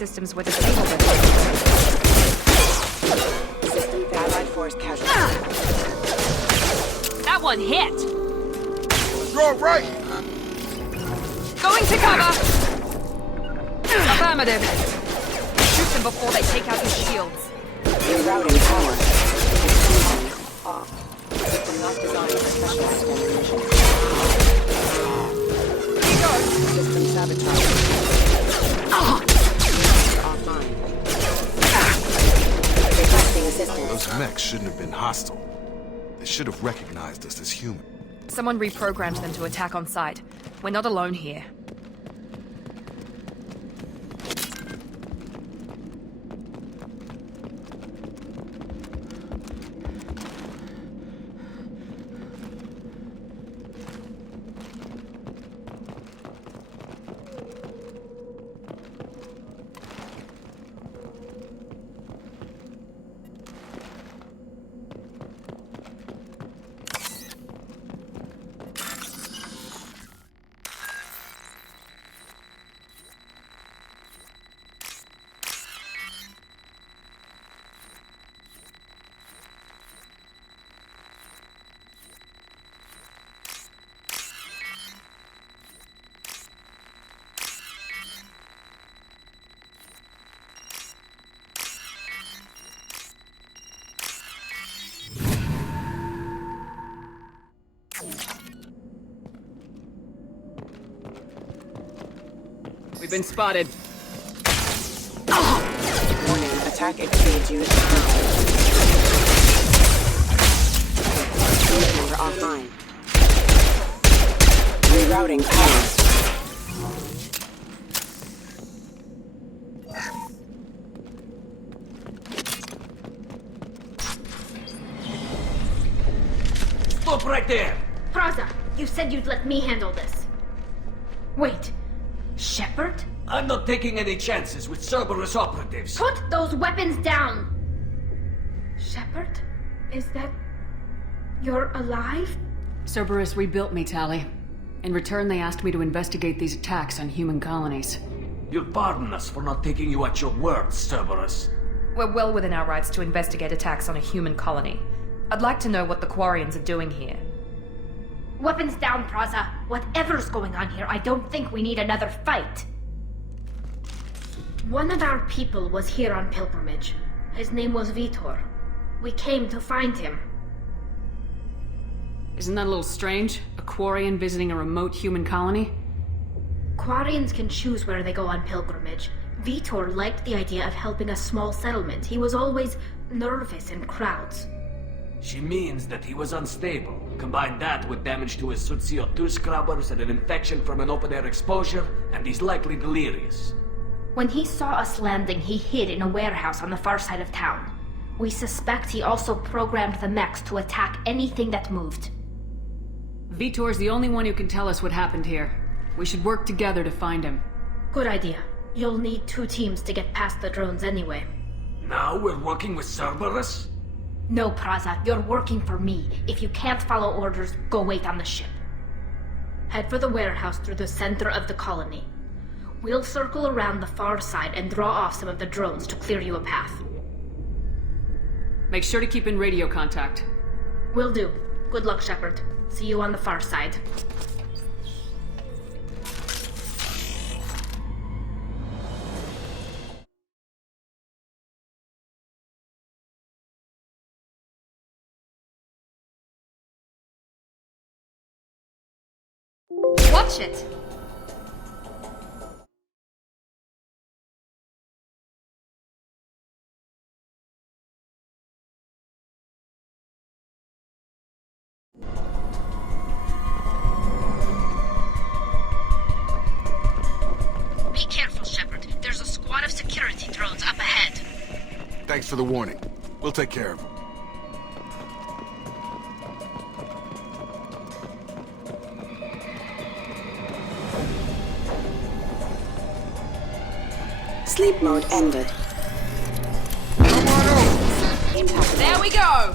systems were disabled. System allied force casualty. That one hit! You're right! Going to cover! Affirmative. Shoot them before they take out your shields. Rerouting power. Off. System not designed for specialized ammunition. System sabotage. Offline. Requesting assistance. Those mechs shouldn't have been hostile. They should have recognized us as human. Someone reprogrammed them to attack on sight. We're not alone here. We've been spotted. Warning, attack exceeds unit Commander offline. Rerouting power. Stop right there! Praza, you said you'd let me handle this. Wait, Shepard? I'm not taking any chances with Cerberus operatives. Put those weapons down! Shepard? Is that... You're alive? Cerberus rebuilt me, Tali. In return, they asked me to investigate these attacks on human colonies. You'll pardon us for not taking you at your word, Cerberus. We're well within our rights to investigate attacks on a human colony. I'd like to know what the Quarians are doing here. Weapons down, Praza. Whatever's going on here, I don't think we need another fight. One of our people was here on pilgrimage. His name was Vitor. We came to find him. Isn't that a little strange? A Quarian visiting a remote human colony? Quarians can choose where they go on pilgrimage. Vitor liked the idea of helping a small settlement. He was always nervous in crowds. She means that he was unstable. Combine that with damage to his CO2 scrubbers and an infection from an open-air exposure, and he's likely delirious. When he saw us landing, he hid in a warehouse on the far side of town. We suspect he also programmed the mechs to attack anything that moved. Vitor's the only one who can tell us what happened here. We should work together to find him. Good idea. You'll need 2 teams to get past the drones anyway. Now we're working with Cerberus? No, Praza, you're working for me. If you can't follow orders, go wait on the ship. Head for the warehouse through the center of the colony. We'll circle around the far side and draw off some of the drones to clear you a path. Make sure to keep in radio contact. Will do. Good luck, Shepard. See you on the far side. Watch it! Be careful, Shepard. There's a squad of security drones up ahead. Thanks for the warning. We'll take care of them. Sleep mode ended. There we go!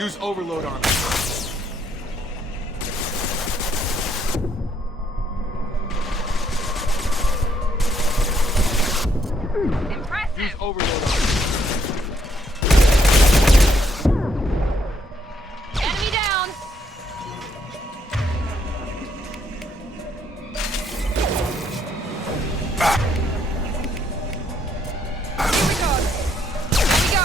Use overload on them. Use overload on them. Enemy down! Here we go!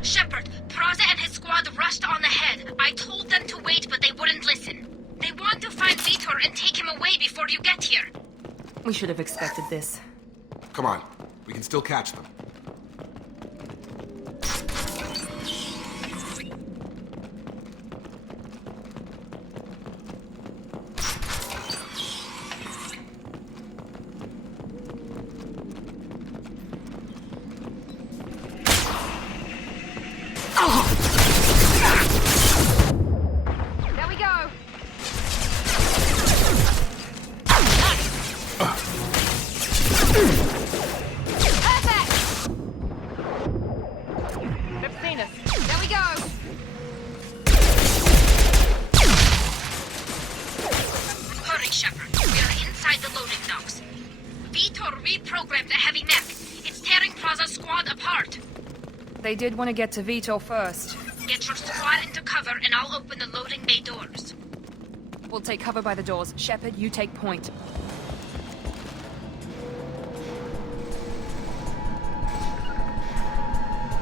Shepard, Praza and his squad rushed on ahead. I told them to wait, but they wouldn't listen. They want to find Vitor and take him away before you get here. We should have expected this. Come on, we can still catch them. There we go! Perfect! They've seen us. There we go! Hurry, Shepard. We are inside the loading docks. Vitor reprogrammed the heavy mech. It's tearing Praza's squad apart. They did want to get to Vitor first. Get your squad into cover and I'll open the loading bay doors. We'll take cover by the doors. Shepard, you take point.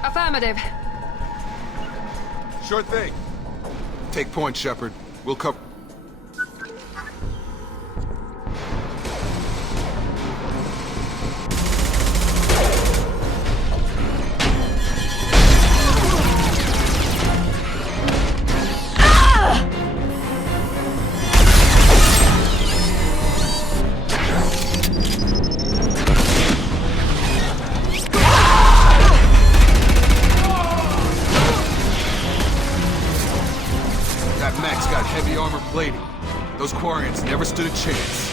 Affirmative. Sure thing. Take point, Shepard. We'll cover. That mech's got heavy armor plating. Those Quarians never stood a chance.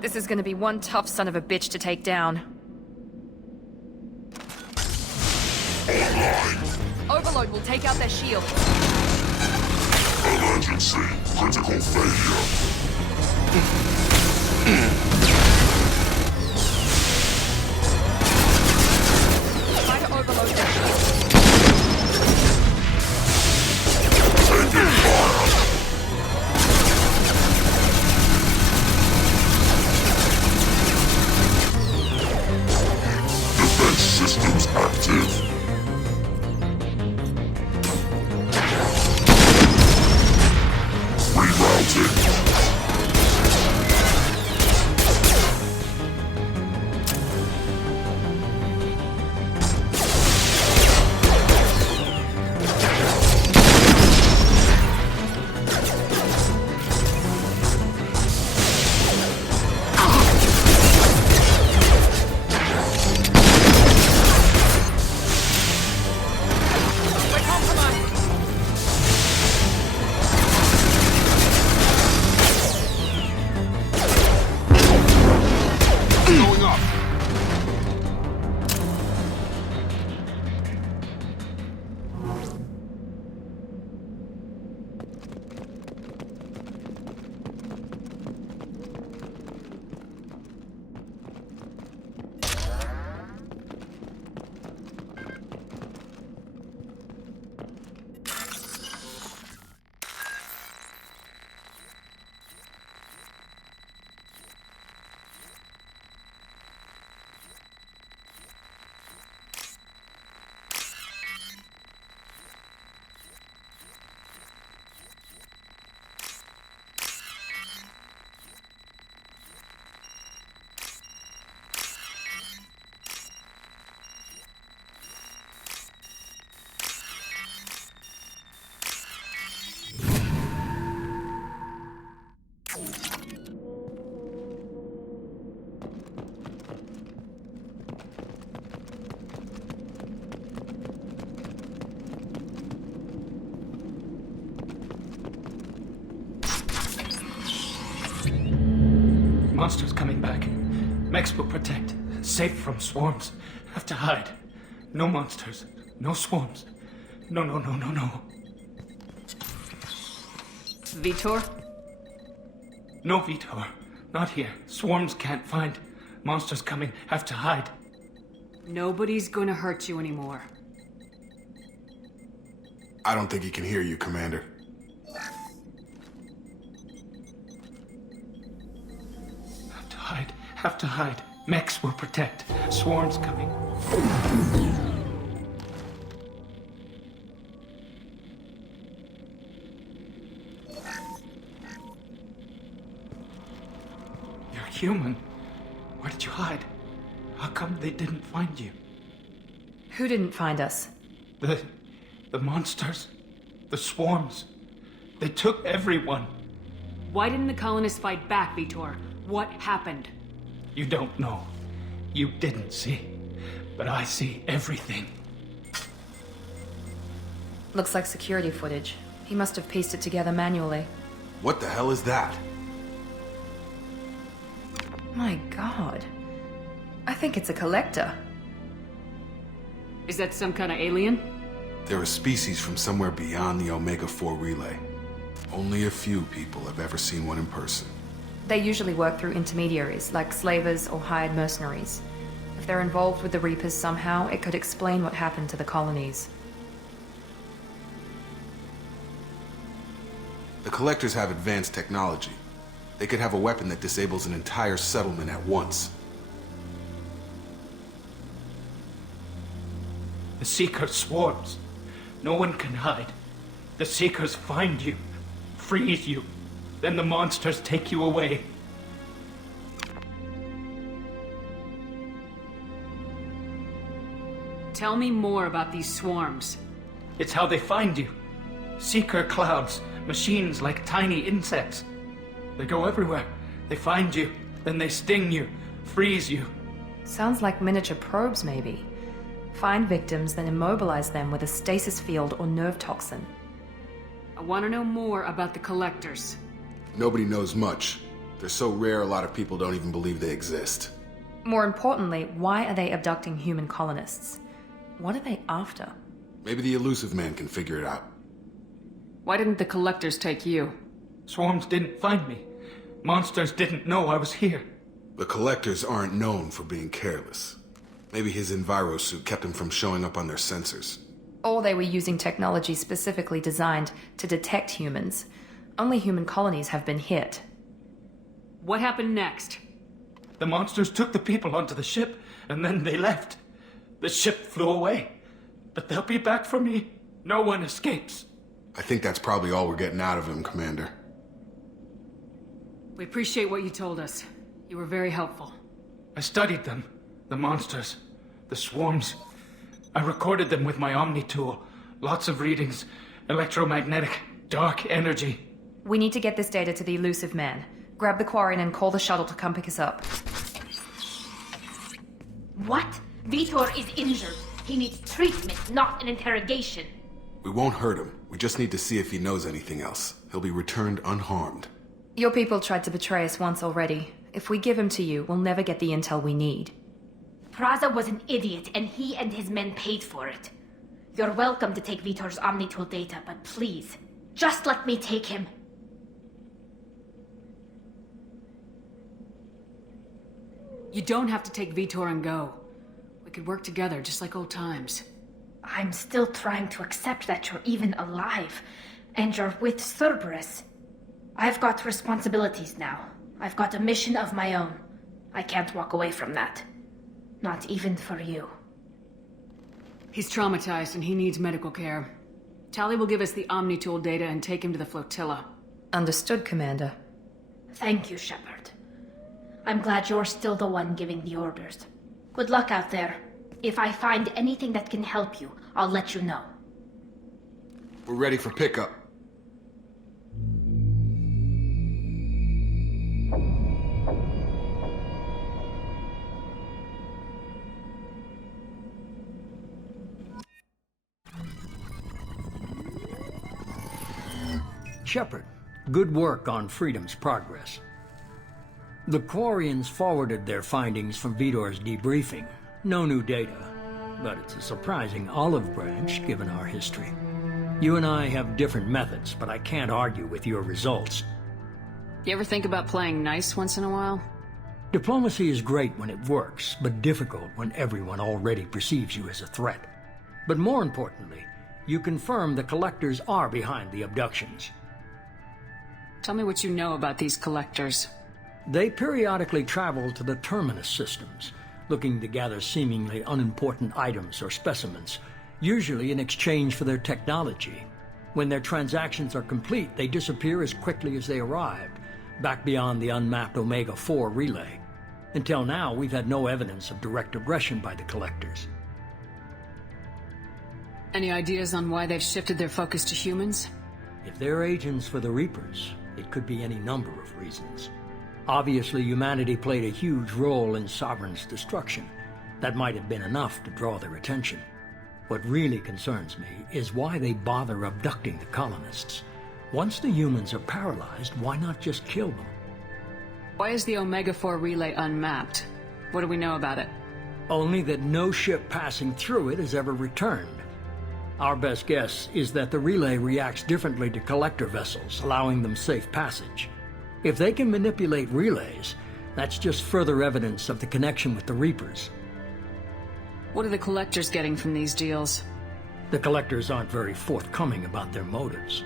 This is gonna be one tough son of a bitch to take down. Overload will take out their shield. Emergency. Critical failure. Try to overload their shield. Taking fire. Defense systems active. Rerouting. Monsters coming back. Mechs will protect. Safe from swarms. Have to hide. No monsters. No swarms. No. Vitor? No, Vitor. Not here. Swarms can't find. Monsters coming. Have to hide. Nobody's gonna hurt you anymore. I don't think he can hear you, Commander. Have to hide. Mechs will protect. Swarms coming. You're human. Where did you hide? How come they didn't find you? Who didn't find us? The monsters. The swarms. They took everyone. Why didn't the colonists fight back, Vitor? What happened? You don't know. You didn't see. But I see everything. Looks like security footage. He must have pieced it together manually. What the hell is that? My god. I think it's a collector. Is that some kind of alien? They're a species from somewhere beyond the Omega-4 relay. Only a few people have ever seen one in person. They usually work through intermediaries, like slavers or hired mercenaries. If they're involved with the Reapers somehow, it could explain what happened to the colonies. The Collectors have advanced technology. They could have a weapon that disables an entire settlement at once. The Seeker swarms. No one can hide. The Seekers find you, freeze you. Then the monsters take you away. Tell me more about these swarms. It's how they find you. Seeker clouds, machines like tiny insects. They go everywhere. They find you, then they sting you, freeze you. Sounds like miniature probes, maybe. Find victims, then immobilize them with a stasis field or nerve toxin. I want to know more about the Collectors. Nobody knows much. They're so rare, a lot of people don't even believe they exist. More importantly, why are they abducting human colonists? What are they after? Maybe the elusive man can figure it out. Why didn't the Collectors take you? Swarms didn't find me. Monsters didn't know I was here. The Collectors aren't known for being careless. Maybe his enviro suit kept him from showing up on their sensors. Or they were using technology specifically designed to detect humans. Only human colonies have been hit. What happened next? The monsters took the people onto the ship, and then they left. The ship flew away. But they'll be back for me. No one escapes. I think that's probably all we're getting out of him, Commander. We appreciate what you told us. You were very helpful. I studied them. The monsters. The swarms. I recorded them with my Omni tool. Lots of readings. Electromagnetic. Dark energy. We need to get this data to the elusive man. Grab the Quarian and call the shuttle to come pick us up. What? Vitor is injured. He needs treatment, not an interrogation. We won't hurt him. We just need to see if he knows anything else. He'll be returned unharmed. Your people tried to betray us once already. If we give him to you, we'll never get the intel we need. Praza was an idiot, and he and his men paid for it. You're welcome to take Vitor's Omnitool data, but please, just let me take him. You don't have to take Vitor and go. We could work together, just like old times. I'm still trying to accept that you're even alive, and you're with Cerberus. I've got responsibilities now. I've got a mission of my own. I can't walk away from that. Not even for you. He's traumatized and he needs medical care. Tali will give us the Omnitool data and take him to the flotilla. Understood, Commander. Thank you, Shepard. I'm glad you're still the one giving the orders. Good luck out there. If I find anything that can help you, I'll let you know. We're ready for pickup. Shepard, good work on Freedom's progress. The Quarians forwarded their findings from Vidor's debriefing. No new data, but it's a surprising olive branch given our history. You and I have different methods, but I can't argue with your results. You ever think about playing nice once in a while? Diplomacy is great when it works, but difficult when everyone already perceives you as a threat. But more importantly, you confirm the Collectors are behind the abductions. Tell me what you know about these Collectors. They periodically travel to the Terminus systems, looking to gather seemingly unimportant items or specimens, usually in exchange for their technology. When their transactions are complete, they disappear as quickly as they arrived, back beyond the unmapped Omega-4 relay. Until now, we've had no evidence of direct aggression by the Collectors. Any ideas on why they've shifted their focus to humans? If they're agents for the Reapers, it could be any number of reasons. Obviously, humanity played a huge role in Sovereign's destruction. That might have been enough to draw their attention. What really concerns me is why they bother abducting the colonists. Once the humans are paralyzed, why not just kill them? Why is the Omega-4 relay unmapped? What do we know about it? Only that no ship passing through it has ever returned. Our best guess is that the relay reacts differently to collector vessels, allowing them safe passage. If they can manipulate relays, that's just further evidence of the connection with the Reapers. What are the Collectors getting from these deals? The Collectors aren't very forthcoming about their motives.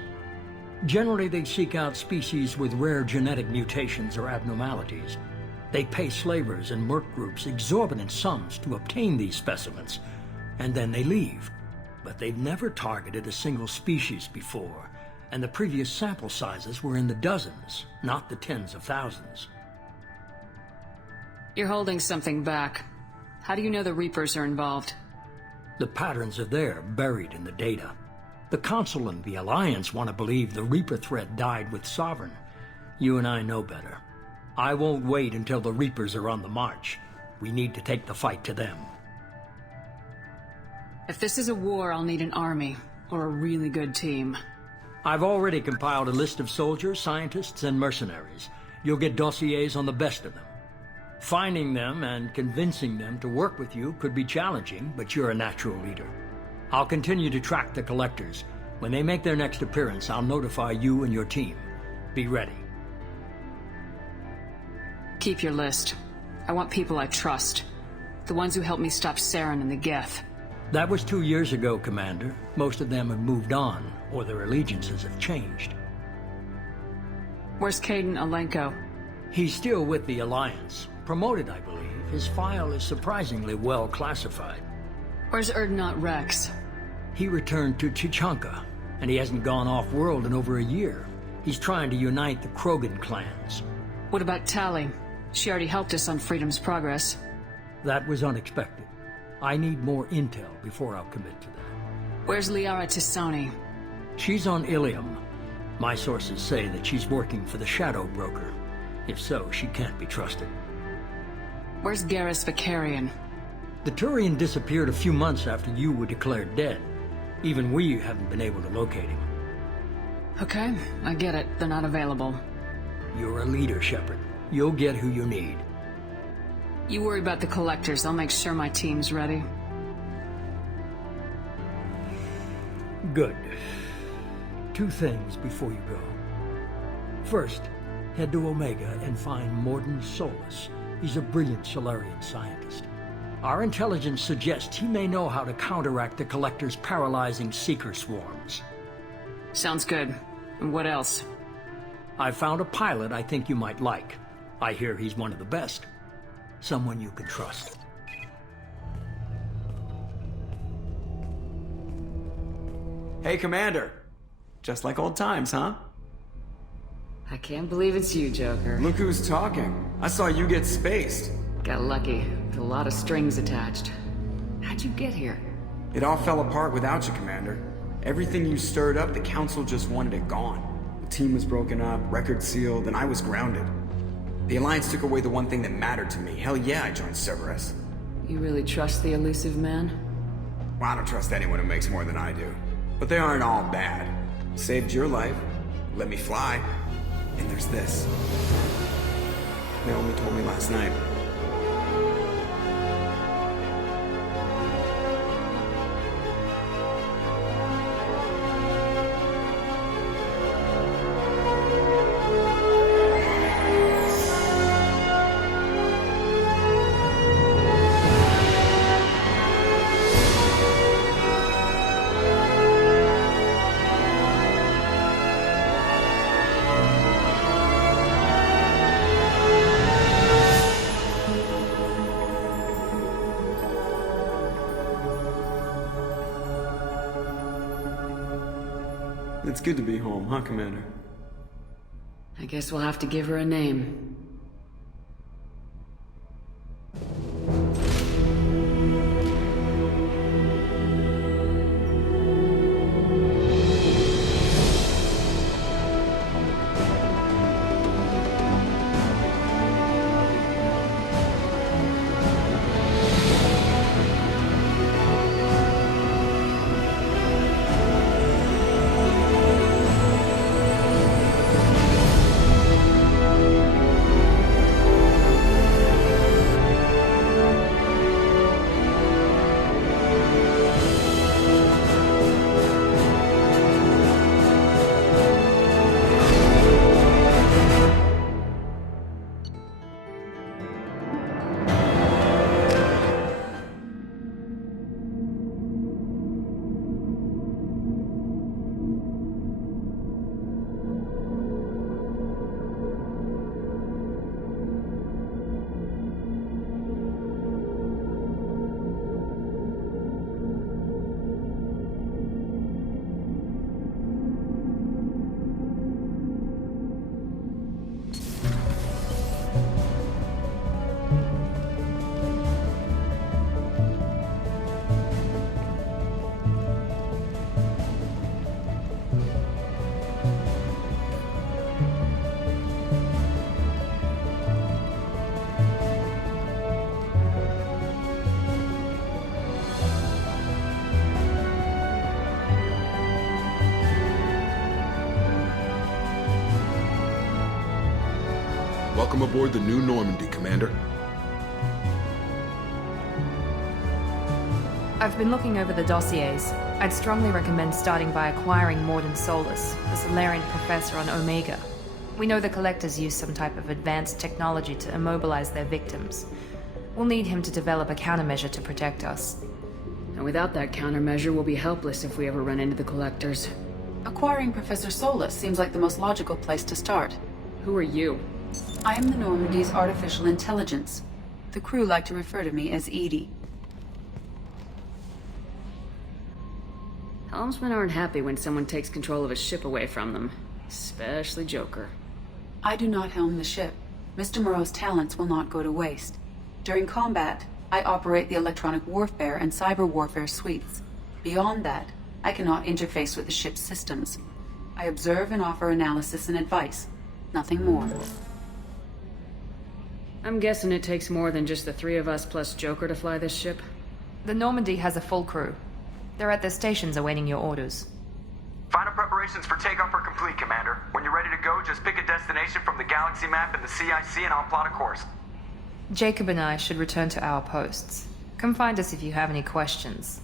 Generally, they seek out species with rare genetic mutations or abnormalities. They pay slavers and merc groups exorbitant sums to obtain these specimens, and then they leave. But they've never targeted a single species before, and the previous sample sizes were in the dozens, not the tens of thousands. You're holding something back. How do you know the Reapers are involved? The patterns are there, buried in the data. The Council and the Alliance want to believe the Reaper threat died with Sovereign. You and I know better. I won't wait until the Reapers are on the march. We need to take the fight to them. If this is a war, I'll need an army, or a really good team. I've already compiled a list of soldiers, scientists, and mercenaries. You'll get dossiers on the best of them. Finding them and convincing them to work with you could be challenging, but you're a natural leader. I'll continue to track the Collectors. When they make their next appearance, I'll notify you and your team. Be ready. Keep your list. I want people I trust. The ones who helped me stop Saren and the Geth. That was 2 years ago, Commander. Most of them have moved on, or their allegiances have changed. Where's Caden Alenko? He's still with the Alliance. Promoted, I believe. His file is surprisingly well classified. Where's Erdnot Rex? He returned to Chichanka, and he hasn't gone off-world in over a year. He's trying to unite the Krogan clans. What about Tali? She already helped us on Freedom's Progress. That was unexpected. I need more intel before I'll commit to that. Where's Liara Tisoni? She's on Ilium. My sources say that she's working for the Shadow Broker. If so, she can't be trusted. Where's Garrus Vicarian? The Turian disappeared a few months after you were declared dead. Even we haven't been able to locate him. Okay, I get it. They're not available. You're a leader, Shepard. You'll get who you need. You worry about the Collectors. I'll make sure my team's ready. Good. 2 things before you go. First, head to Omega and find Morden Solus. He's a brilliant Solarian scientist. Our intelligence suggests he may know how to counteract the Collector's paralyzing Seeker swarms. Sounds good. And what else? I found a pilot I think you might like. I hear he's one of the best. Someone you can trust. Hey, Commander. Just like old times, huh? I can't believe it's you, Joker. Look who's talking. I saw you get spaced. Got lucky. With a lot of strings attached. How'd you get here? It all fell apart without you, Commander. Everything you stirred up, the Council just wanted it gone. The team was broken up, record sealed, and I was grounded. The Alliance took away the one thing that mattered to me. Hell yeah, I joined Cerberus. You really trust the elusive man? Well, I don't trust anyone who makes more than I do. But they aren't all bad. Saved your life, let me fly, and there's this. Naomi told me last night. It's good to be home, huh, Commander? I guess we'll have to give her a name. Welcome aboard the new Normandy, Commander. I've been looking over the dossiers. I'd strongly recommend starting by acquiring Morden Solus, the Solarian professor on Omega. We know the Collectors use some type of advanced technology to immobilize their victims. We'll need him to develop a countermeasure to protect us. And without that countermeasure, we'll be helpless if we ever run into the Collectors. Acquiring Professor Solus seems like the most logical place to start. Who are you? I am the Normandy's artificial intelligence. The crew like to refer to me as Edie. Helmsmen aren't happy when someone takes control of a ship away from them. Especially Joker. I do not helm the ship. Mr. Moreau's talents will not go to waste. During combat, I operate the electronic warfare and cyber warfare suites. Beyond that, I cannot interface with the ship's systems. I observe and offer analysis and advice. Nothing more. I'm guessing it takes more than just the three of us plus Joker to fly this ship? The Normandy has a full crew. They're at their stations awaiting your orders. Final preparations for takeoff are complete, Commander. When you're ready to go, just pick a destination from the galaxy map and the CIC and I'll plot a course. Jacob and I should return to our posts. Come find us if you have any questions.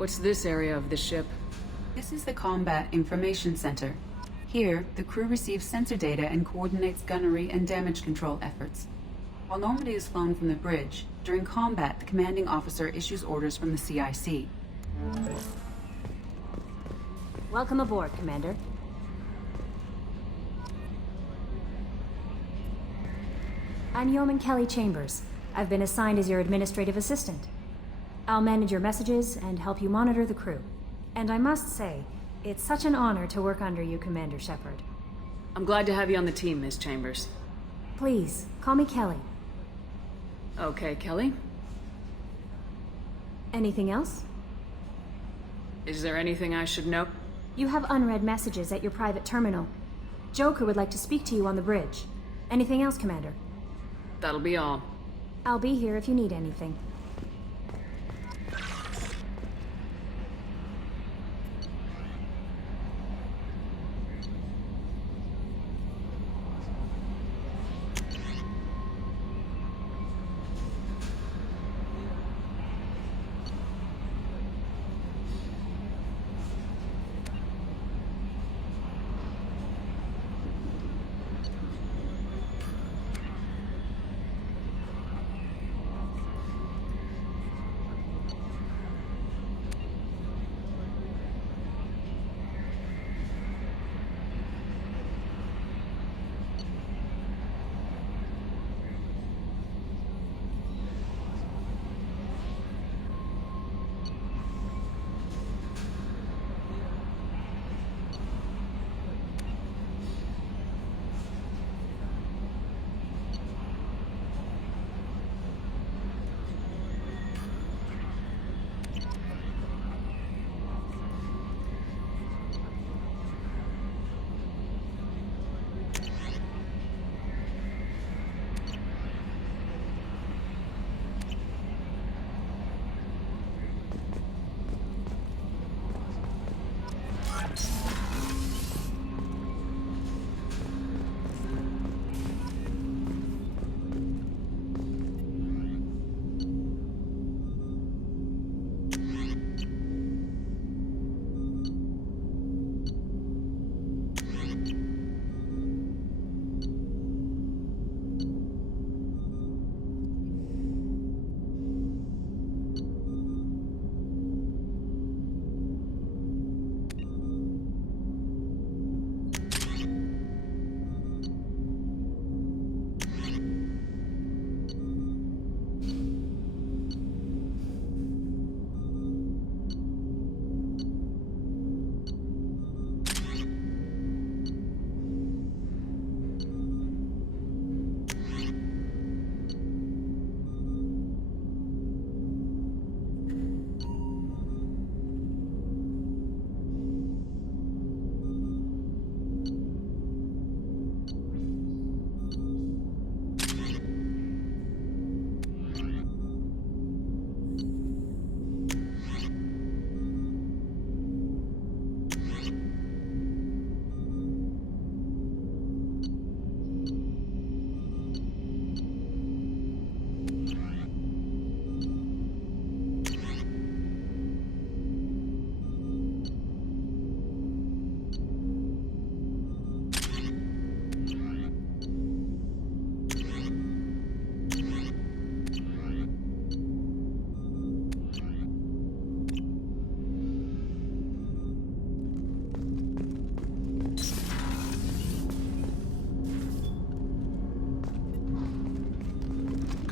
What's this area of the ship? This is the Combat Information Center. Here, the crew receives sensor data and coordinates gunnery and damage control efforts. While Normandy is flown from the bridge, during combat, the commanding officer issues orders from the CIC. Welcome aboard, Commander. I'm Yeoman Kelly Chambers. I've been assigned as your administrative assistant. I'll manage your messages and help you monitor the crew. And I must say, it's such an honor to work under you, Commander Shepard. I'm glad to have you on the team, Miss Chambers. Please, call me Kelly. Okay, Kelly. Anything else? Is there anything I should know? You have unread messages at your private terminal. Joker would like to speak to you on the bridge. Anything else, Commander? That'll be all. I'll be here if you need anything.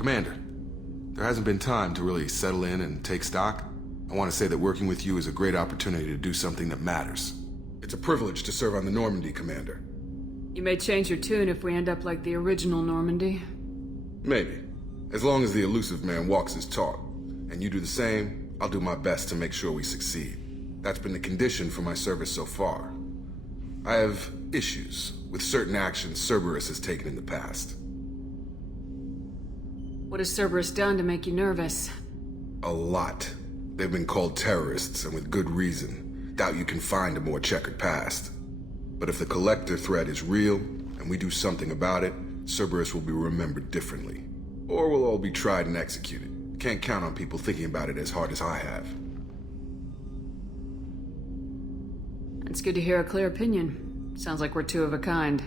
Commander, there hasn't been time to really settle in and take stock. I want to say that working with you is a great opportunity to do something that matters. It's a privilege to serve on the Normandy, Commander. You may change your tune if we end up like the original Normandy. Maybe. As long as the elusive man walks his talk. And you do the same, I'll do my best to make sure we succeed. That's been the condition for my service so far. I have issues with certain actions Cerberus has taken in the past. What has Cerberus done to make you nervous? A lot. They've been called terrorists, and with good reason. Doubt you can find a more checkered past. But if the Collector threat is real, and we do something about it, Cerberus will be remembered differently. Or we'll all be tried and executed. Can't count on people thinking about it as hard as I have. It's good to hear a clear opinion. Sounds like we're two of a kind.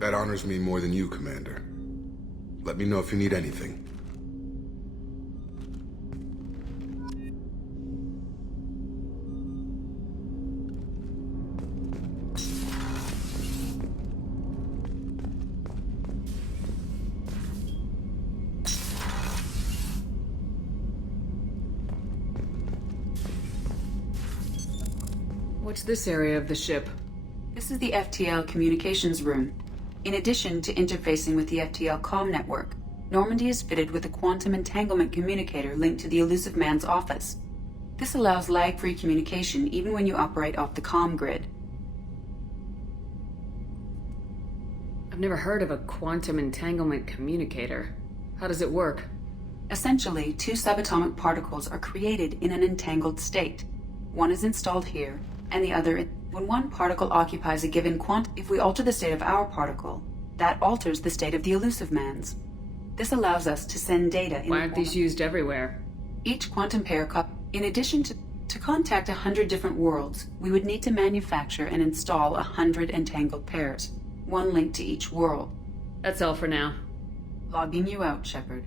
That honors me more than you, Commander. Let me know if you need anything. What's this area of the ship? This is the FTL communications room. In addition to interfacing with the FTL comm network, Normandy is fitted with a quantum entanglement communicator linked to the Elusive Man's office. This allows lag-free communication even when you operate off the comm grid. I've never heard of a quantum entanglement communicator. How does it work? Essentially, two subatomic particles are created in an entangled state. One is installed here, and the other when one particle occupies a given if we alter the state of our particle, that alters the state of the Elusive Man's. This allows us to send data in Why aren't these used everywhere? Each quantum pair in addition to contact 100 different worlds, we would need to manufacture and install 100 entangled pairs, one linked to each world. That's all for now. Logging you out, Shepard.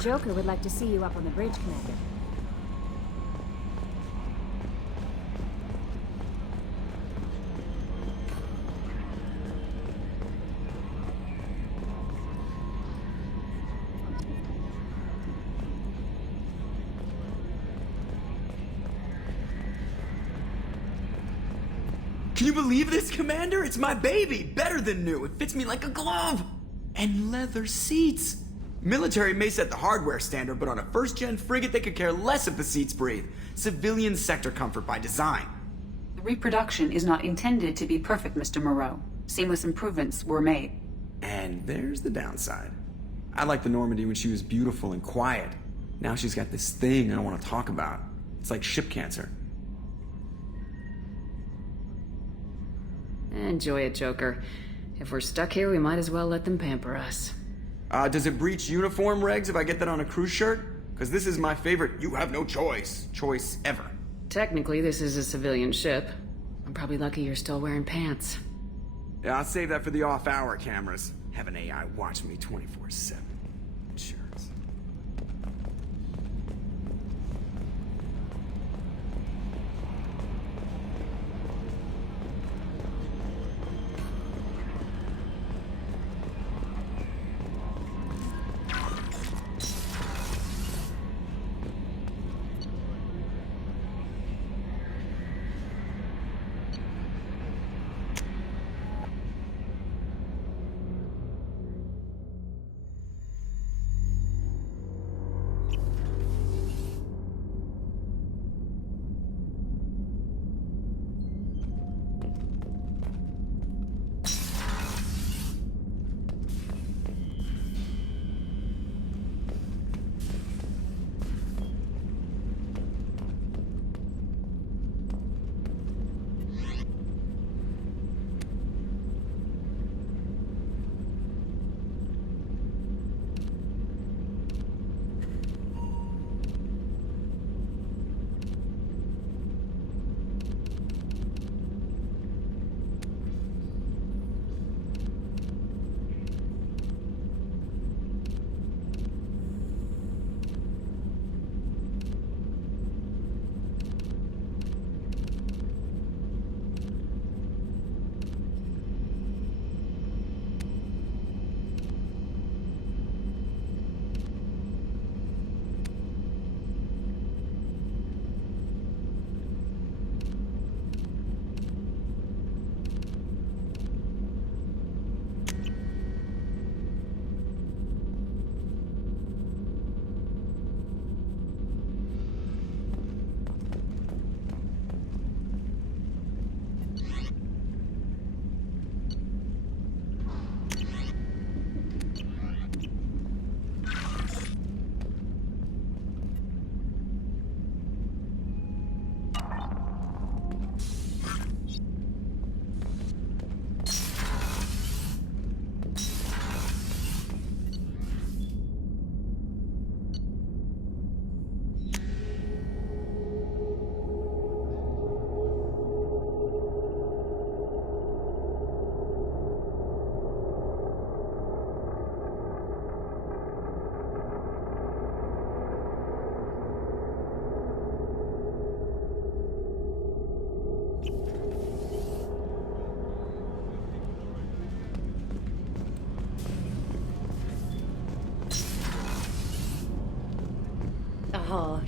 Joker would like to see you up on the bridge, Commander. Can you believe this, Commander? It's my baby! Better than new. It fits me like a glove! And leather seats! Military may set the hardware standard, but on a first-gen frigate they could care less if the seats breathe. Civilian sector comfort by design. The reproduction is not intended to be perfect, Mr. Moreau. Seamless improvements were made. And there's the downside. I liked the Normandy when she was beautiful and quiet. Now she's got this thing I don't want to talk about. It's like ship cancer. Enjoy it, Joker. If we're stuck here, we might as well let them pamper us. Does it breach uniform regs if I get that on a cruise shirt? Because this is my favorite you have no choice ever. Technically, this is a civilian ship. I'm probably lucky you're still wearing pants. Yeah, I'll save that for the off-hour cameras. Have an AI watch me 24/7. Insurance.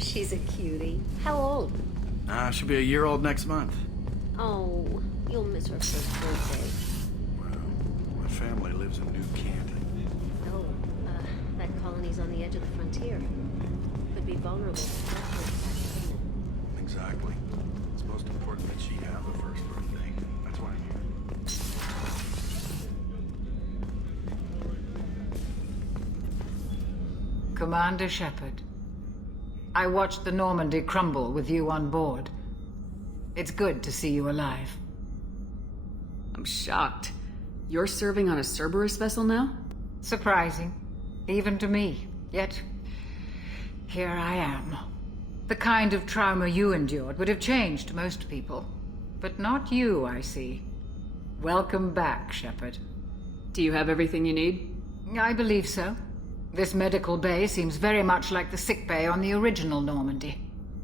she's a cutie. How old? She'll be a year old next month. Oh, you'll miss her first birthday. Well, my family lives in New Canton. Oh, that colony's on the edge of the frontier. Could be vulnerable to conflict back, couldn't it? Exactly. It's most important that she have a first birthday. That's why I'm here. Commander Shepard, I watched the Normandy crumble with you on board. It's good to see you alive. I'm shocked. You're serving on a Cerberus vessel now? Surprising, even to me. Yet, here I am. The kind of trauma you endured would have changed most people. But not you, I see. Welcome back, Shepard. Do you have everything you need? I believe so. This medical bay seems very much like the sick bay on the original Normandy.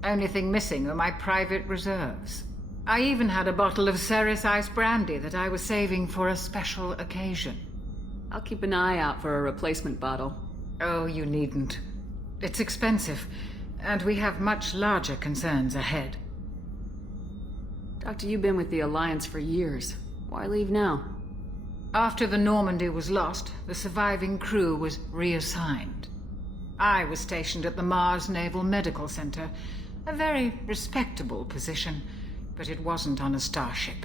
Only thing missing are my private reserves. I even had a bottle of Ceres Ice brandy that I was saving for a special occasion. I'll keep an eye out for a replacement bottle. Oh, you needn't. It's expensive, and we have much larger concerns ahead. Doctor, you've been with the Alliance for years. Why leave now? After the Normandy was lost, the surviving crew was reassigned. I was stationed at the Mars Naval Medical Center, a very respectable position, but it wasn't on a starship.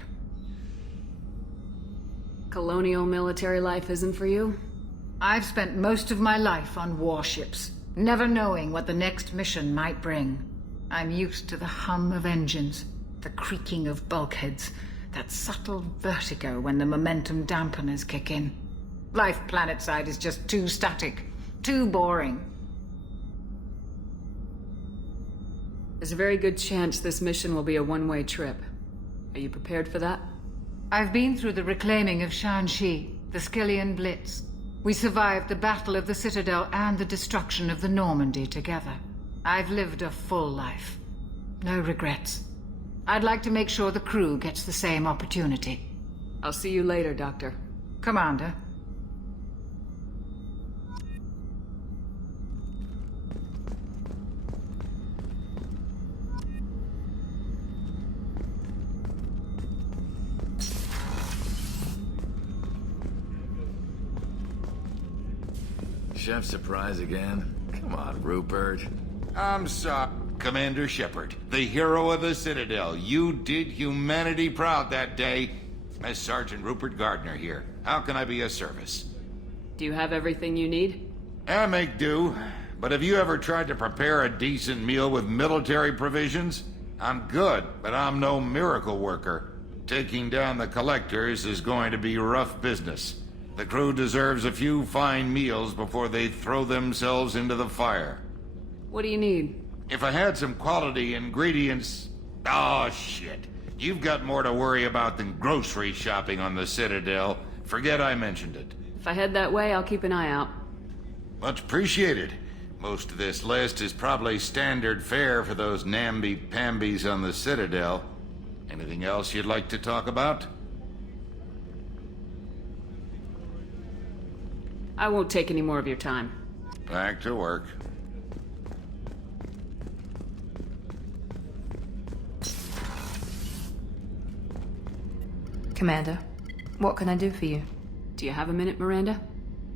Colonial military life isn't for you? I've spent most of my life on warships, never knowing what the next mission might bring. I'm used to the hum of engines, the creaking of bulkheads, that subtle vertigo when the momentum dampeners kick in. Life planetside is just too static, too boring. There's a very good chance this mission will be a one-way trip. Are you prepared for that? I've been through the reclaiming of Shanxi, the Skillian Blitz. We survived the Battle of the Citadel and the destruction of the Normandy together. I've lived a full life. No regrets. I'd like to make sure the crew gets the same opportunity. I'll see you later, Doctor. Commander. Chef surprise again? Come on, Rupert. I'm sorry, Commander Shepard, the hero of the Citadel. You did humanity proud that day. As Sergeant Rupert Gardner here. How can I be of service? Do you have everything you need? I make do. But have you ever tried to prepare a decent meal with military provisions? I'm good, but I'm no miracle worker. Taking down the collectors is going to be rough business. The crew deserves a few fine meals before they throw themselves into the fire. What do you need? If I had some quality ingredients... Oh, shit. You've got more to worry about than grocery shopping on the Citadel. Forget I mentioned it. If I head that way, I'll keep an eye out. Much appreciated. Most of this list is probably standard fare for those namby-pambies on the Citadel. Anything else you'd like to talk about? I won't take any more of your time. Back to work. Commander, what can I do for you? Do you have a minute, Miranda?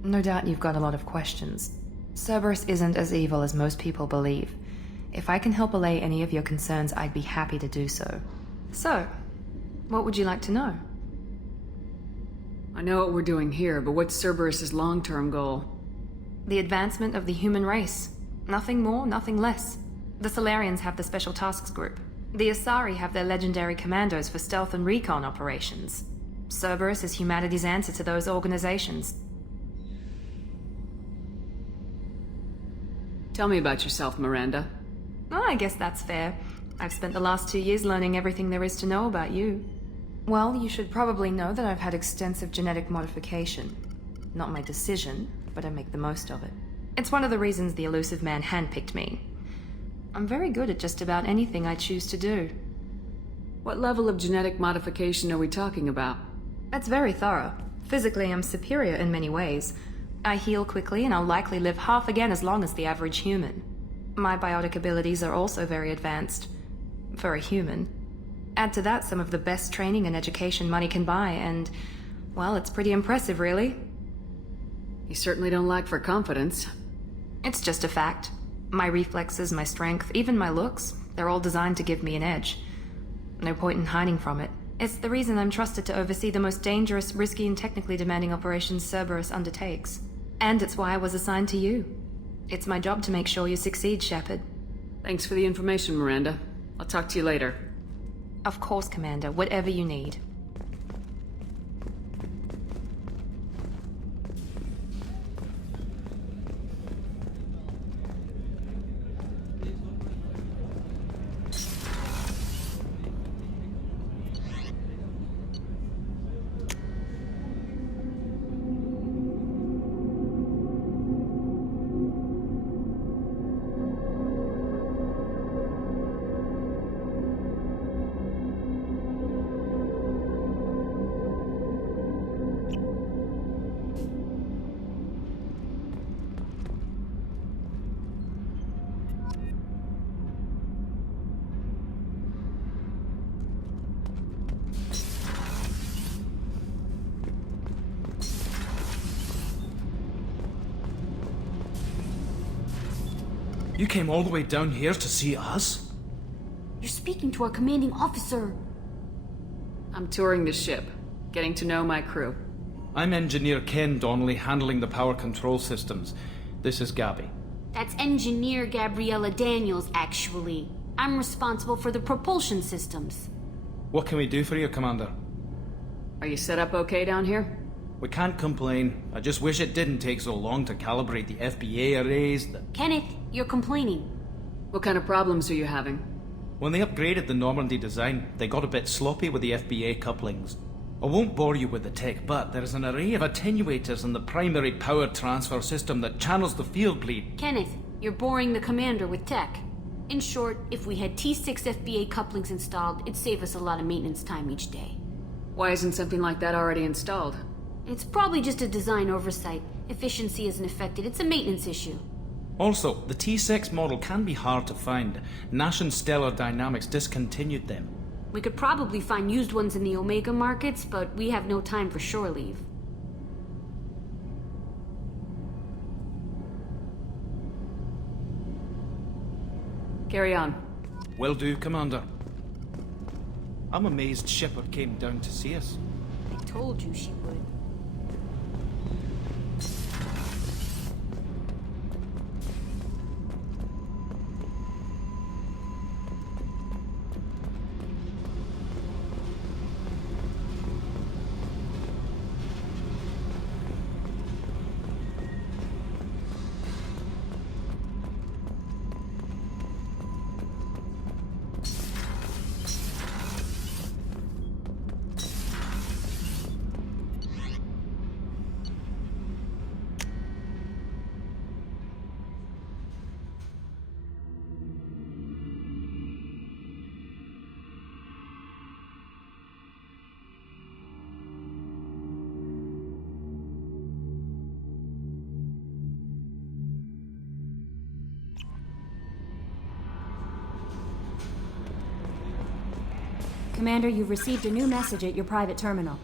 No doubt you've got a lot of questions. Cerberus isn't as evil as most people believe. If I can help allay any of your concerns, I'd be happy to do so. So, what would you like to know? I know what we're doing here, but what's Cerberus's long-term goal? The advancement of the human race. Nothing more, nothing less. The Solarians have the Special Tasks Group. The Asari have their legendary commandos for stealth and recon operations. Cerberus is humanity's answer to those organizations. Tell me about yourself, Miranda. Oh, I guess that's fair. I've spent the last 2 years learning everything there is to know about you. Well, you should probably know that I've had extensive genetic modification. Not my decision, but I make the most of it. It's one of the reasons the elusive man handpicked me. I'm very good at just about anything I choose to do. What level of genetic modification are we talking about? It's very thorough. Physically, I'm superior in many ways. I heal quickly, and I'll likely live half again as long as the average human. My biotic abilities are also very advanced. For a human. Add to that some of the best training and education money can buy, and, well, it's pretty impressive, really. You certainly don't lack for confidence. It's just a fact. My reflexes, my strength, even my looks, they're all designed to give me an edge. No point in hiding from it. It's the reason I'm trusted to oversee the most dangerous, risky, and technically demanding operations Cerberus undertakes. And it's why I was assigned to you. It's my job to make sure you succeed, Shepard. Thanks for the information, Miranda. I'll talk to you later. Of course, Commander. Whatever you need. You came all the way down here to see us? You're speaking to our commanding officer. I'm touring the ship, getting to know my crew. I'm Engineer Ken Donnelly, handling the power control systems. This is Gabby. That's Engineer Gabriella Daniels, actually. I'm responsible for the propulsion systems. What can we do for you, Commander? Are you set up okay down here? We can't complain. I just wish it didn't take so long to calibrate the FBA arrays. Kenneth, you're complaining. What kind of problems are you having? When they upgraded the Normandy design, they got a bit sloppy with the FBA couplings. I won't bore you with the tech, but there is an array of attenuators in the primary power transfer system that channels the field bleed. Kenneth, you're boring the commander with tech. In short, if we had T6 FBA couplings installed, it'd save us a lot of maintenance time each day. Why isn't something like that already installed? It's probably just a design oversight. Efficiency isn't affected. It's a maintenance issue. Also, the T6 model can be hard to find. Nash and Stellar Dynamics discontinued them. We could probably find used ones in the Omega markets, but we have no time for shore leave. Carry on. Will do, Commander. I'm amazed Shepard came down to see us. I told you she would. Commander, you've received a new message at your private terminal.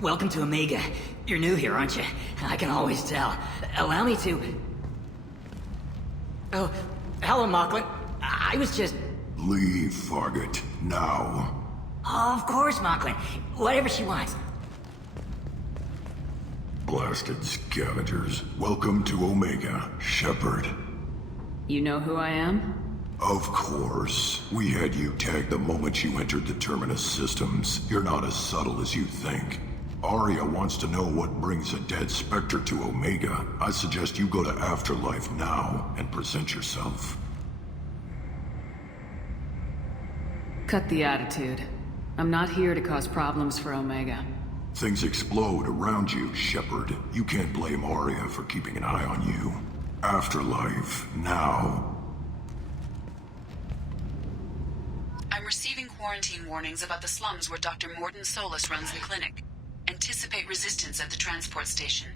Welcome to Omega. You're new here, aren't you? I can always tell. Allow me to... Oh, hello, Mocklin. I was just... Leave, Fargate. Now. Oh, of course, Mocklin. Whatever she wants. Blasted scavengers. Welcome to Omega, Shepard. You know who I am? Of course. We had you tagged the moment you entered the Terminus systems. You're not as subtle as you think. Arya wants to know what brings a dead Spectre to Omega. I suggest you go to Afterlife now and present yourself. Cut the attitude. I'm not here to cause problems for Omega. Things explode around you, Shepard. You can't blame Arya for keeping an eye on you. Afterlife, now. I'm receiving quarantine warnings about the slums where Dr. Mordin Solus runs the clinic. Anticipate resistance at the transport station.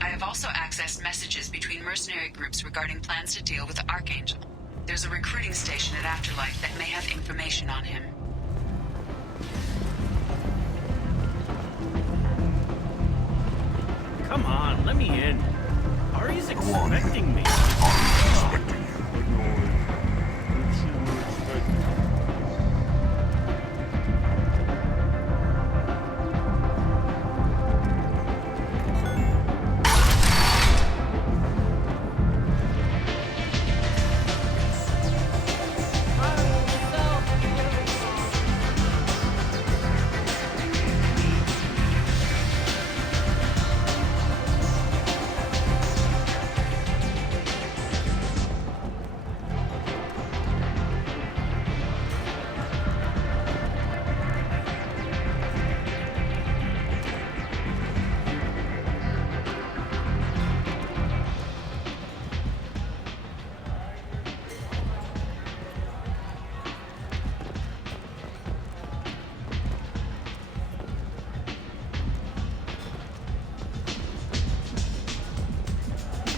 I have also accessed messages between mercenary groups regarding plans to deal with the Archangel. There's a recruiting station at Afterlife that may have information on him. Come on, let me in. Ari's expecting me.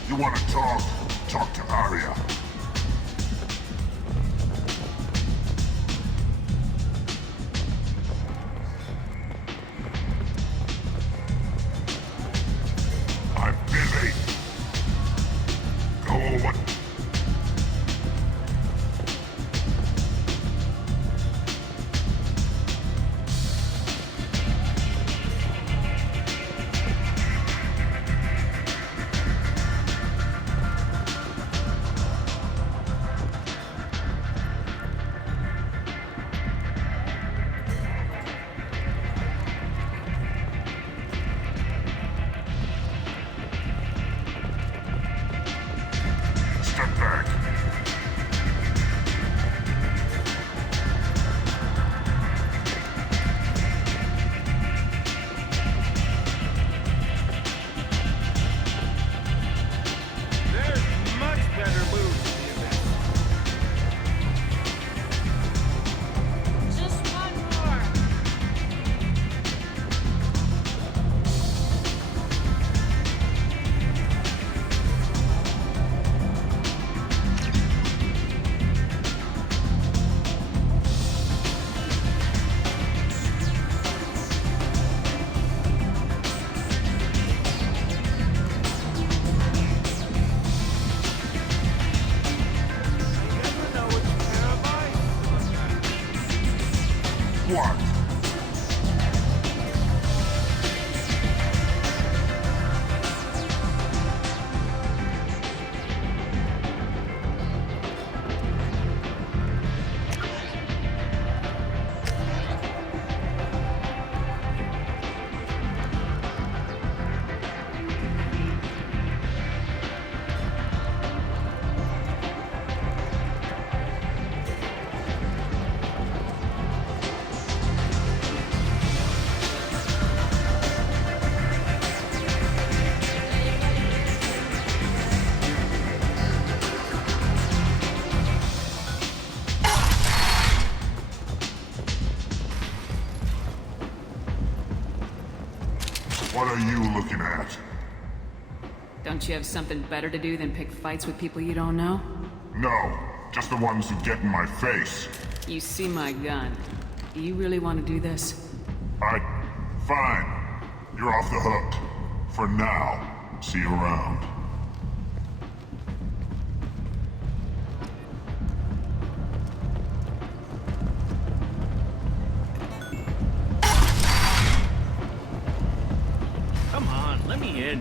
You want to talk? Talk to Arya. I'm busy. Go over. What? What are you looking at? Don't you have something better to do than pick fights with people you don't know? No, just the ones who get in my face. You see my gun. Do you really want to do this? Fine. You're off the hook. For now. See you around. Come on, let me in.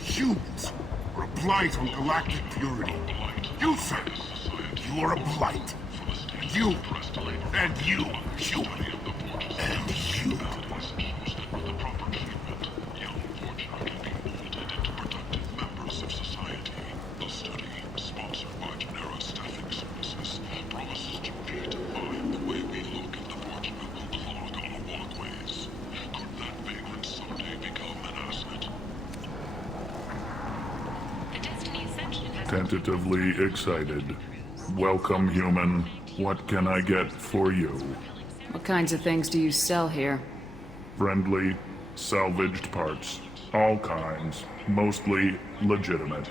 Humans are a blight on galactic purity. You, sir, you are a blight. And you, human, and you. Tentatively excited. Welcome, human. What can I get for you? What kinds of things do you sell here? Friendly, salvaged parts. All kinds. Mostly legitimate.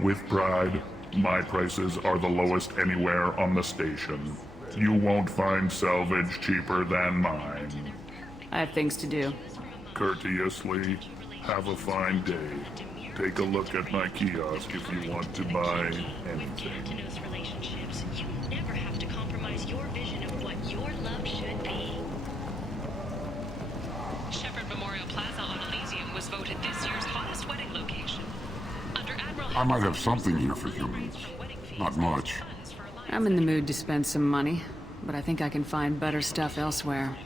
With pride, my prices are the lowest anywhere on the station. You won't find salvage cheaper than mine. I have things to do. Courteously, have a fine day. Take a look at my kiosk if you want to buy anything. Relationships, you never have to compromise your vision of what your love should be. Shepherd Memorial Plaza on Elysium was voted this year's hottest wedding location. Under Admiral I might have something here for humans. Not much. I'm in the mood to spend some money, but I think I can find better stuff elsewhere.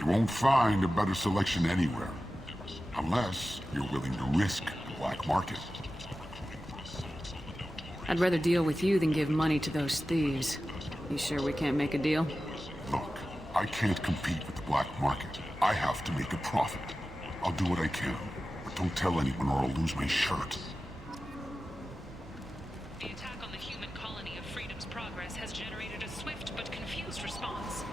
You won't find a better selection anywhere. Unless you're willing to risk the black market. I'd rather deal with you than give money to those thieves. You sure we can't make a deal? Look, I can't compete with the black market. I have to make a profit. I'll do what I can, but don't tell anyone or I'll lose my shirt. The attack on the human colony of Freedom's Progress has generated a swift but confused response.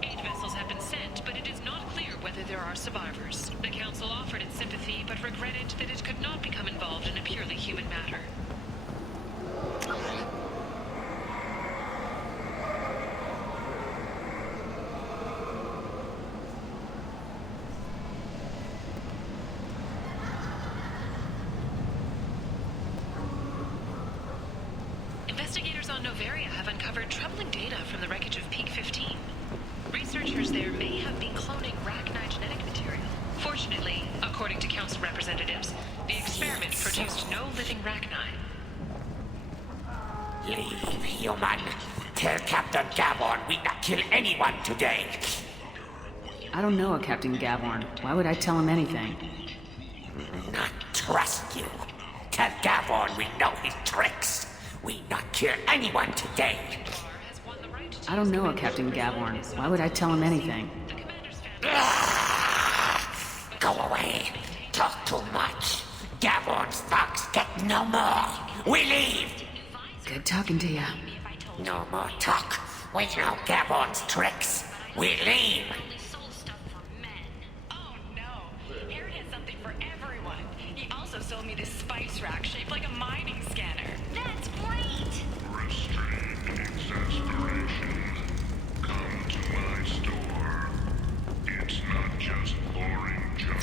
8 vessels have been sent, but it is not clear whether there are survivors. The Council offered its sympathy, but regretted that it could not become involved in a purely human matter. Investigators on Novaria have uncovered troubling data from the wreckage of Peak 15. Researchers there may have been cloning Rachni genetic material. Fortunately, according to Council representatives, the experiment produced no living Rachni. Leave, human. Tell Captain Gavorn we not kill anyone today. I don't know a Captain Gavorn. Why would I tell him anything? Not trust you. Tell Gavorn we know his tricks. We not kill anyone today. I don't know a Captain Gavorn. Why would I tell him anything? Go away. Talk too much. Gavorn's thugs get no more. We leave. Good talking to you. No more talk. We know Gavorn's tricks. We leave. He also sold me this spice rack shaped like a mining scanner. That's great! Restrained exasperation. Come to my store. It's not just boring junk.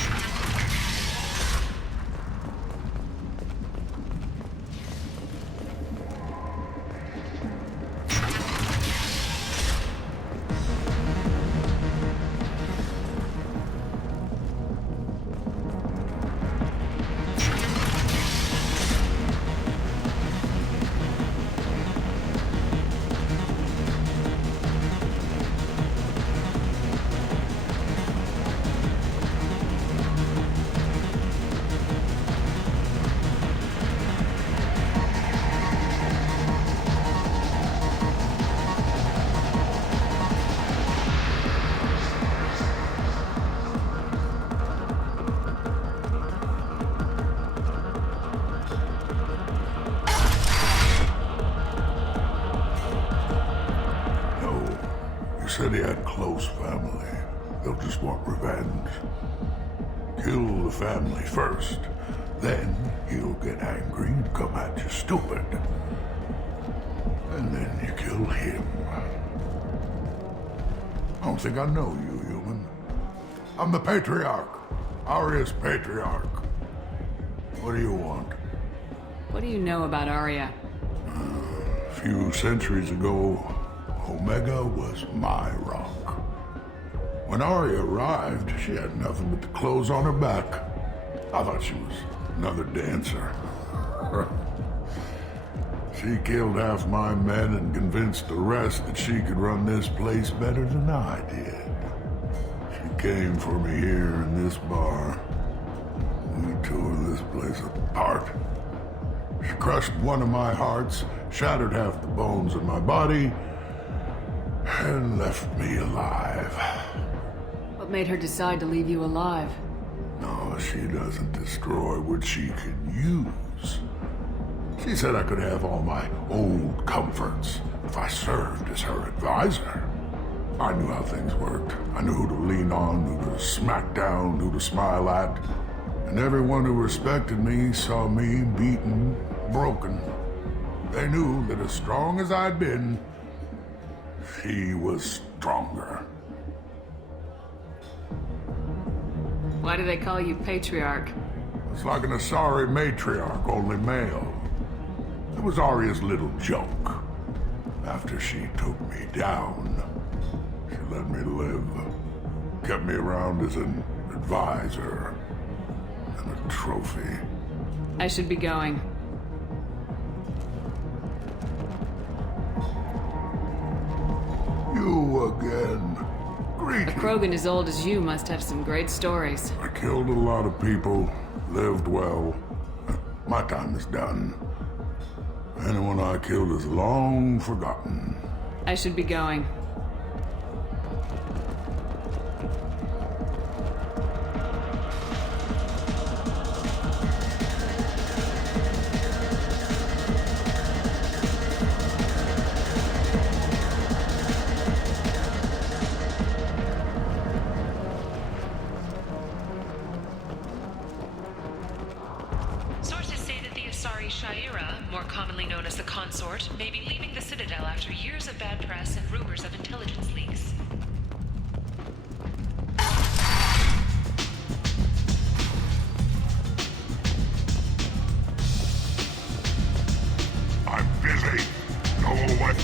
he had close family. They'll just want revenge. Kill the family first. Then he'll get angry and come at you stupid. And then you kill him. I don't think I know you, human. I'm the Patriarch. Aria's Patriarch. What do you want? What do you know about Aria? A few centuries ago, Omega was my rock. When Aria arrived, she had nothing but the clothes on her back. I thought she was another dancer. She killed half my men and convinced the rest that she could run this place better than I did. She came for me here in this bar. We tore this place apart. She crushed one of my hearts, shattered half the bones in my body, and left me alive. What made her decide to leave you alive? No, she doesn't destroy what she can use. She said I could have all my old comforts if I served as her advisor. I knew how things worked. I knew who to lean on, who to smack down, who to smile at. And everyone who respected me saw me beaten, broken. They knew that as strong as I'd been, she was stronger. Why do they call you Patriarch? It's like an Asari matriarch, only male. It was Aria's little joke. After she took me down, she let me live. Kept me around as an advisor and a trophy. I should be going. You again. Greetings. A Krogan as old as you must have some great stories. I killed a lot of people, lived well. My time is done. Anyone I killed is long forgotten. I should be going. May be leaving the Citadel after years of bad press and rumors of intelligence leaks. I'm busy. Go away.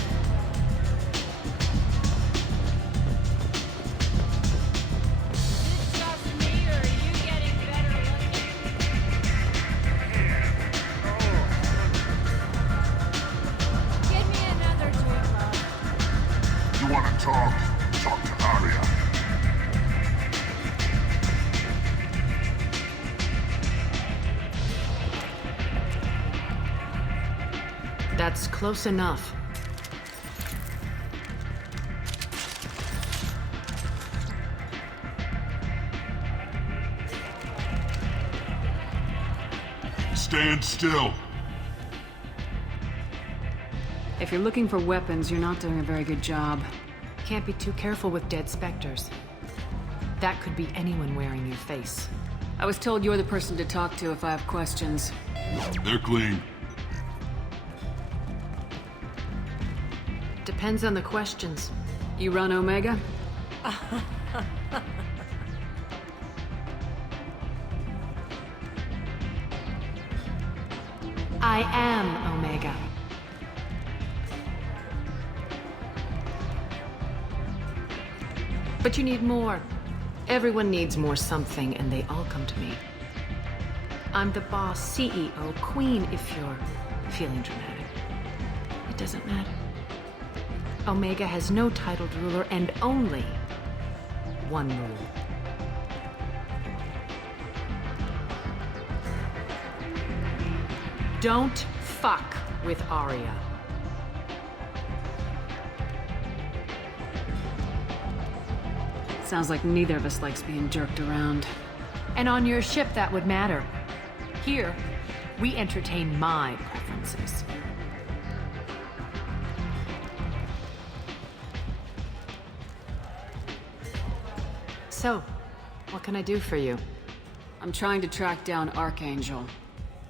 Talk to Aria. That's close enough. Stand still. If you're looking for weapons, you're not doing a very good job. Can't be too careful with dead specters. That could be anyone wearing your face. I was told you're the person to talk to if I have questions. They're clean. Depends on the questions. You run Omega? I am Omega. But you need more. Everyone needs more something, and they all come to me. I'm the boss, CEO, queen, if you're feeling dramatic. It doesn't matter. Omega has no titled ruler and only one rule. Don't fuck with Aria. Sounds like neither of us likes being jerked around. And on your ship, that would matter. Here, we entertain my preferences. So, what can I do for you? I'm trying to track down Archangel.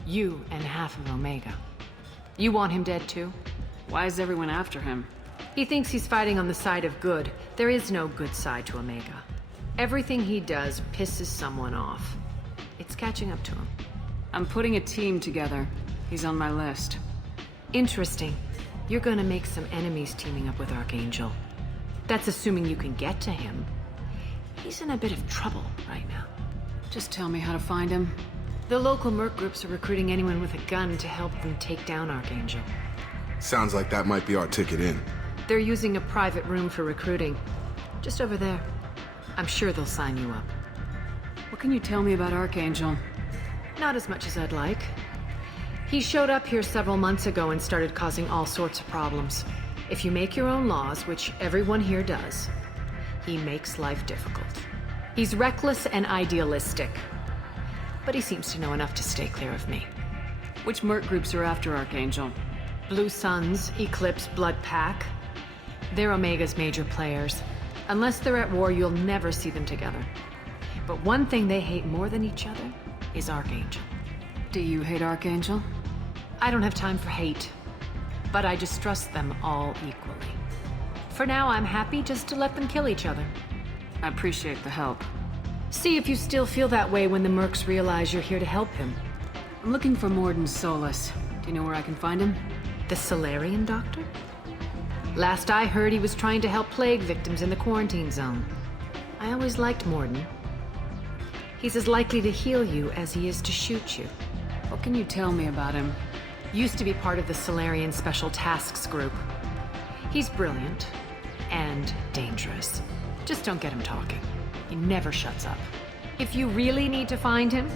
You and half of Omega. You want him dead too? Why is everyone after him? He thinks he's fighting on the side of good. There is no good side to Omega. Everything he does pisses someone off. It's catching up to him. I'm putting a team together. He's on my list. Interesting. You're gonna make some enemies teaming up with Archangel. That's assuming you can get to him. He's in a bit of trouble right now. Just tell me how to find him. The local merc groups are recruiting anyone with a gun to help them take down Archangel. Sounds like that might be our ticket in. They're using a private room for recruiting. Just over there. I'm sure they'll sign you up. What can you tell me about Archangel? Not as much as I'd like. He showed up here several months ago and started causing all sorts of problems. If you make your own laws, which everyone here does, he makes life difficult. He's reckless and idealistic. But he seems to know enough to stay clear of me. Which merc groups are after Archangel? Blue Suns, Eclipse, Blood Pack. They're Omega's major players. Unless they're at war, you'll never see them together. But one thing they hate more than each other is Archangel. Do you hate Archangel? I don't have time for hate. But I distrust them all equally. For now, I'm happy just to let them kill each other. I appreciate the help. See if you still feel that way when the mercs realize you're here to help him. I'm looking for Morden Solus. Do you know where I can find him? The Solarian doctor? Last I heard, he was trying to help plague victims in the quarantine zone. I always liked Morden. He's as likely to heal you as he is to shoot you. What can you tell me about him? Used to be part of the Solarian Special Tasks Group. He's brilliant and dangerous. Just don't get him talking. He never shuts up. If you really need to find him,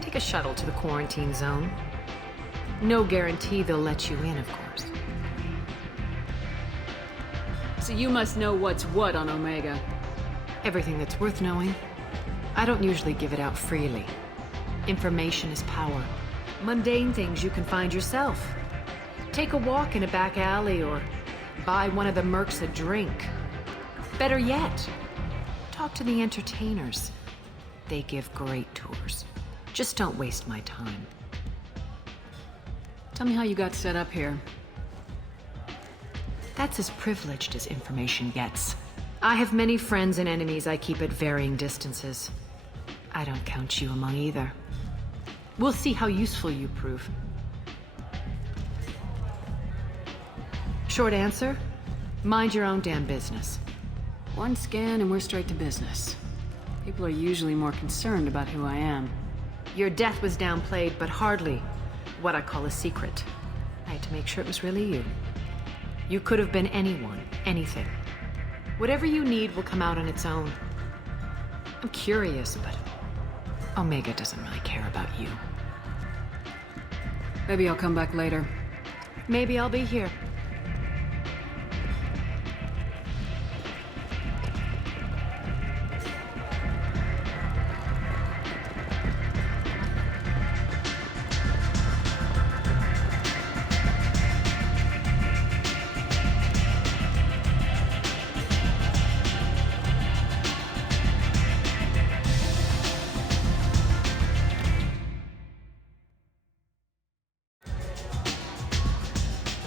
take a shuttle to the quarantine zone. No guarantee they'll let you in, of course. So you must know what's what on Omega. Everything that's worth knowing. I don't usually give it out freely. Information is power. Mundane things you can find yourself. Take a walk in a back alley or buy one of the mercs a drink. Better yet, talk to the entertainers. They give great tours. Just don't waste my time. Tell me how you got set up here. That's as privileged as information gets. I have many friends and enemies I keep at varying distances. I don't count you among either. We'll see how useful you prove. Short answer, mind your own damn business. One scan and we're straight to business. People are usually more concerned about who I am. Your death was downplayed, but hardly what I call a secret. I had to make sure it was really you. You could have been anyone, anything. Whatever you need will come out on its own. I'm curious, but Omega doesn't really care about you. Maybe I'll come back later. Maybe I'll be here.